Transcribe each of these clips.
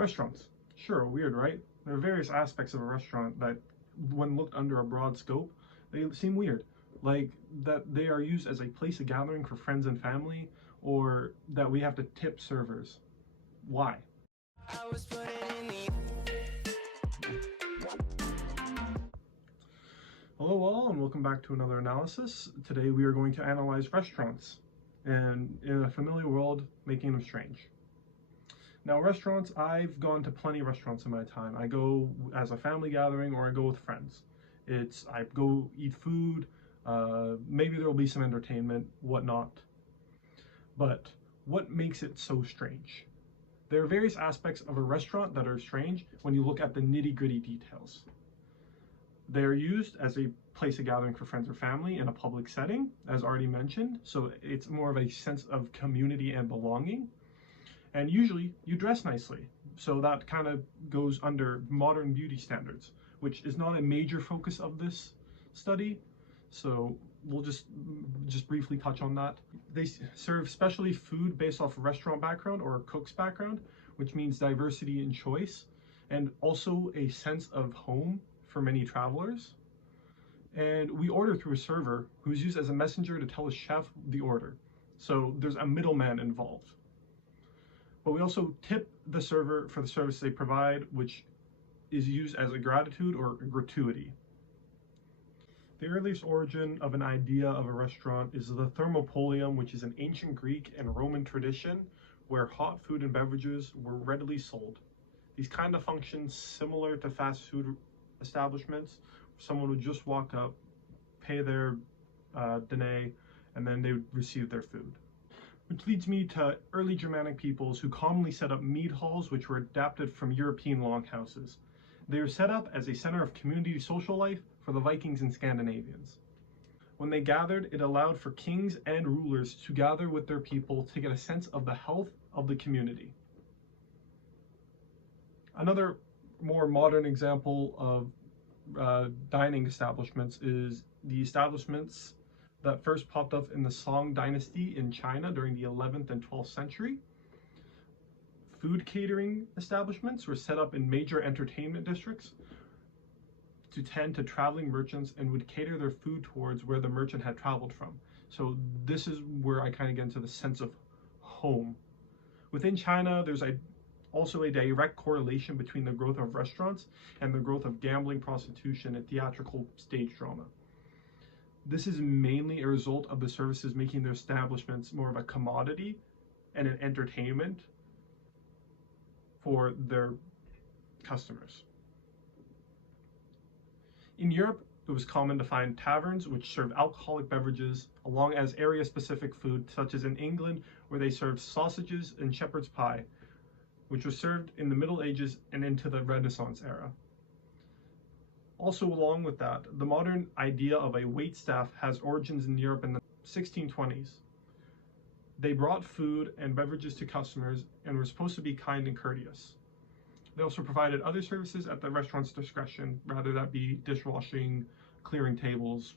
Restaurants. Sure, weird, right? There are various aspects of a restaurant that, when looked under a broad scope, they seem weird. Like that they are used as a place of gathering for friends and family, or that we have to tip servers. Why? Hello all, and welcome back to another analysis. Today we are going to analyze restaurants, and in a familiar world, making them strange. Now, restaurants, I've gone to plenty of restaurants in my time. I go as a family gathering or I go with friends. I go eat food, maybe there will be some entertainment, whatnot. But what makes it so strange? There are various aspects of a restaurant that are strange when you look at the nitty-gritty details. They're used as a place of gathering for friends or family in a public setting, as already mentioned, so it's more of a sense of community and belonging. And usually you dress nicely, so that kind of goes under modern beauty standards, which is not a major focus of this study, so we'll just briefly touch on that. They serve specialty food based off restaurant background or cook's background, which means diversity in choice, and also a sense of home for many travelers. And we order through a server who's used as a messenger to tell a chef the order, so there's a middleman involved. But we also tip the server for the service they provide, which is used as a gratitude or gratuity. The earliest origin of an idea of a restaurant is the thermopolium, which is an ancient Greek and Roman tradition where hot food and beverages were readily sold. These kind of functions similar to fast food establishments. Someone would just walk up, pay their diner, and then they would receive their food. Which leads me to early Germanic peoples who commonly set up mead halls, which were adapted from European longhouses. They were set up as a center of community social life for the Vikings and Scandinavians. When they gathered, it allowed for kings and rulers to gather with their people to get a sense of the health of the community. Another more modern example of dining establishments is the establishments that first popped up in the Song dynasty in China during the 11th and 12th century. Food catering establishments were set up in major entertainment districts to tend to traveling merchants and would cater their food towards where the merchant had traveled from. So this is where I kind of get into the sense of home. Within China, there's also a direct correlation between the growth of restaurants and the growth of gambling, prostitution, and theatrical stage drama. This is mainly a result of the services making their establishments more of a commodity and an entertainment for their customers. In Europe, it was common to find taverns which served alcoholic beverages along as area-specific food, such as in England, where they served sausages and shepherd's pie, which was served in the Middle Ages and into the Renaissance era. Also, along with that, the modern idea of a waitstaff has origins in Europe in the 1620s. They brought food and beverages to customers and were supposed to be kind and courteous. They also provided other services at the restaurant's discretion, rather that be dishwashing, clearing tables,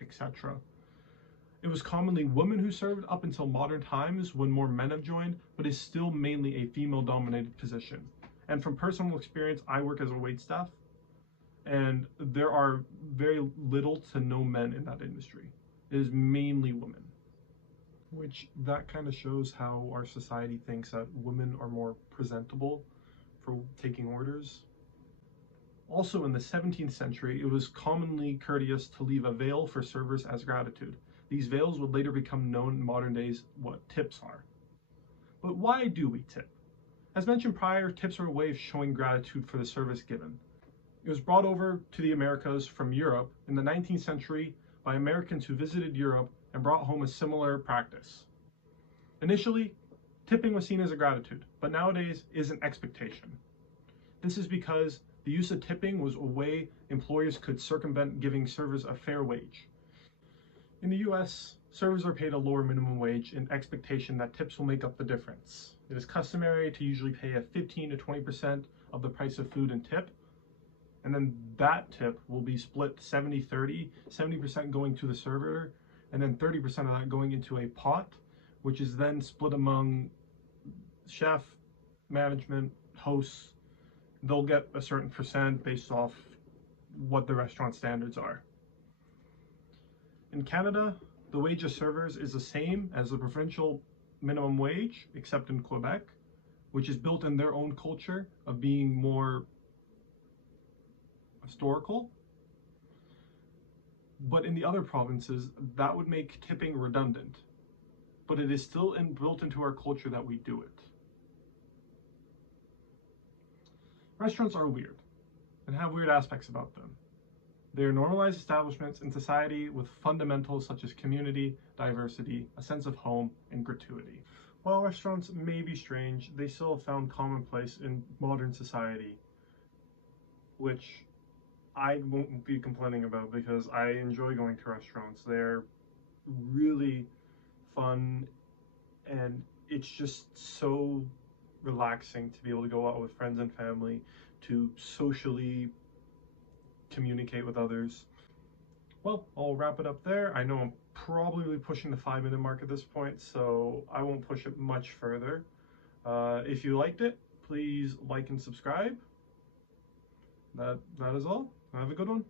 etc. It was commonly women who served up until modern times when more men have joined, but is still mainly a female-dominated position. And from personal experience, I work as a waitstaff, and there are very little to no men in that industry. It is mainly women, which that kind of shows how our society thinks that women are more presentable for taking orders. Also in the 17th century, it was commonly courteous to leave a veil for servers as gratitude. These veils would later become known in modern days what tips are. But why do we tip? As mentioned prior, tips are a way of showing gratitude for the service given. It was brought over to the Americas from Europe in the 19th century by Americans who visited Europe and brought home a similar practice. Initially, tipping was seen as a gratitude, but nowadays is an expectation. This is because the use of tipping was a way employers could circumvent giving servers a fair wage. In the US, servers are paid a lower minimum wage in expectation that tips will make up the difference. It is customary to usually pay a 15 to 20% of the price of food in tip, and then that tip will be split 70-30, 70% going to the server, and then 30% of that going into a pot, which is then split among chef, management, hosts, they'll get a certain percent based off what the restaurant standards are. In Canada, the wage of servers is the same as the provincial minimum wage, except in Quebec, which is built in their own culture of being more historical. But in the other provinces, that would make tipping redundant. But it is still built into our culture that we do it. Restaurants are weird and have weird aspects about them. They are normalized establishments in society with fundamentals such as community, diversity, a sense of home, and gratuity. While restaurants may be strange, they still have found commonplace in modern society, which I won't be complaining about because I enjoy going to restaurants. They're really fun, and it's just so relaxing to be able to go out with friends and family, to socially communicate with others. Well, I'll wrap it up there. I know I'm probably pushing the 5-minute mark at this point, so I won't push it much further. If you liked it, please like and subscribe. That is all. Have a good one.